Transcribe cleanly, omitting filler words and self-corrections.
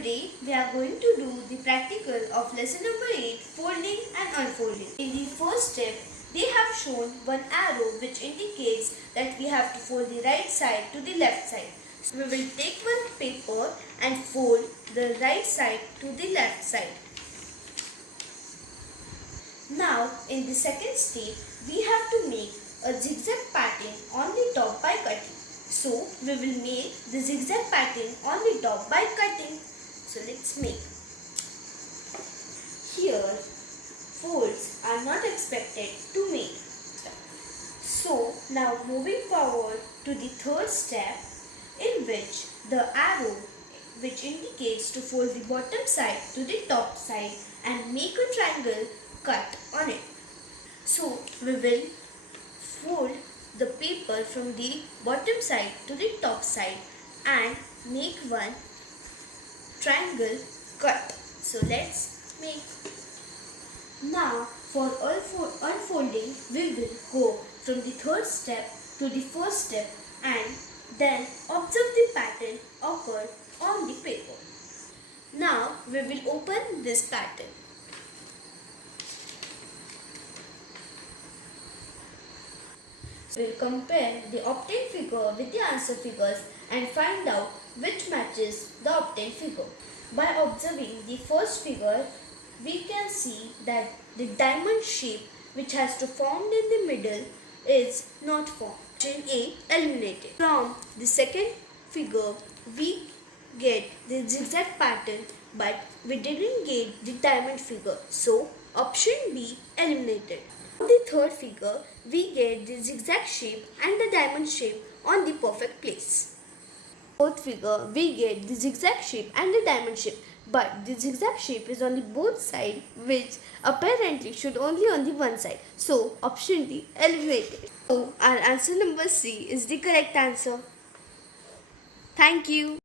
Today we are going to do the practical of lesson number 8, folding and unfolding. In the first step, they have shown one arrow which indicates that we have to fold the right side to the left side. So we will take one paper and fold the right side to the left side. Now in the second step, we have to make a zigzag pattern on the top by cutting. So we will make the zigzag pattern on the top by cutting. So let's make. Here folds are not expected to make. So now moving forward to the third step, in which the arrow which indicates to fold the bottom side to the top side and make a triangle cut on it. So we will fold the paper from the bottom side to the top side and make one triangle cut. So let's make. Now for unfolding, we will go from the third step to the first step and then observe the pattern occur on the paper. Now we will open this pattern. We will compare the obtained figure with the answer figures and find out which matches the obtained figure. By observing the first figure, we can see that the diamond shape which has to formed in the middle is not formed. Option A eliminated. From the second figure, we get the zigzag pattern, but we didn't get the diamond figure. So option B eliminated. On the third figure, we get the zigzag shape and the diamond shape on the perfect place. Fourth figure, we get the zigzag shape and the diamond shape, but the zigzag shape is on the both sides, which apparently should only on the one side. So option D eliminated. So our answer number C is the correct answer. Thank you.